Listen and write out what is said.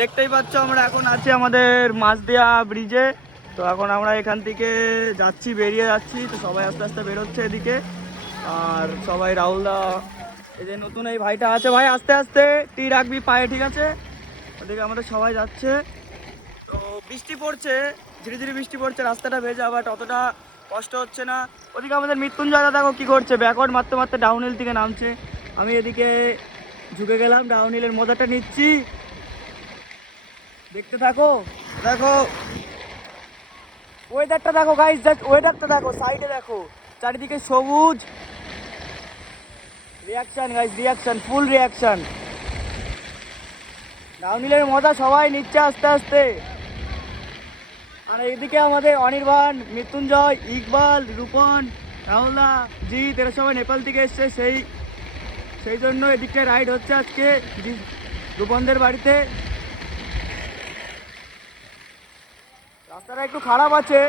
দেখতেই পাচ্ছ আমরা এখন আছি আমাদের মাঝদিয়া ব্রিজে। তো এখন আমরা এখান থেকে যাচ্ছি, বেরিয়ে যাচ্ছি। তো সবাই আস্তে আস্তে বেরোচ্ছে এদিকে, আর সবাই রাহুলদা, এই যে নতুন এই ভাইটা আছে, ভাই আস্তে আস্তে টি রাখবি পায়ে, ঠিক আছে? ওদিকে আমাদের সবাই যাচ্ছে। তো বৃষ্টি পড়ছে, ধীরে ধীরে বৃষ্টি পড়ছে, রাস্তাটা ভেজা, বাট অতটা কষ্ট হচ্ছে না। ওদিকে আমাদের মৃত্যুঞ্জয়দা দেখো কি করছে, ব্যাকওয়ার্ড মারতে মারতে ডাউনহিল থেকে নামছে। আমি এদিকে ঝুঁকে গেলাম, ডাউনহিলের মজাটা নিচ্ছি, দেখতে থাকো। দেখো ওয়েদারটা দেখো গাইস, জাস্ট ওয়েদারটা দেখো, সাইডে দেখো চারিদিকে সবুজ। রিয়াকশন গাইস, রিয়াকশন, ফুল রিয়াকশন। ডাউনহিলের মজা সবাই নিচ্ছে আস্তে আস্তে। আর এইদিকে আমাদের অনির্বাণ, মৃত্যুঞ্জয়, ইকবাল, রূপন, রাহুলদা, জিৎ, এরা সবাই নেপাল থেকে এসছে, সেই জন্য এদিকটা রাইড হচ্ছে আজকে রূপনদের বাড়িতে। রাস্তাটা একটু খারাপ আছে,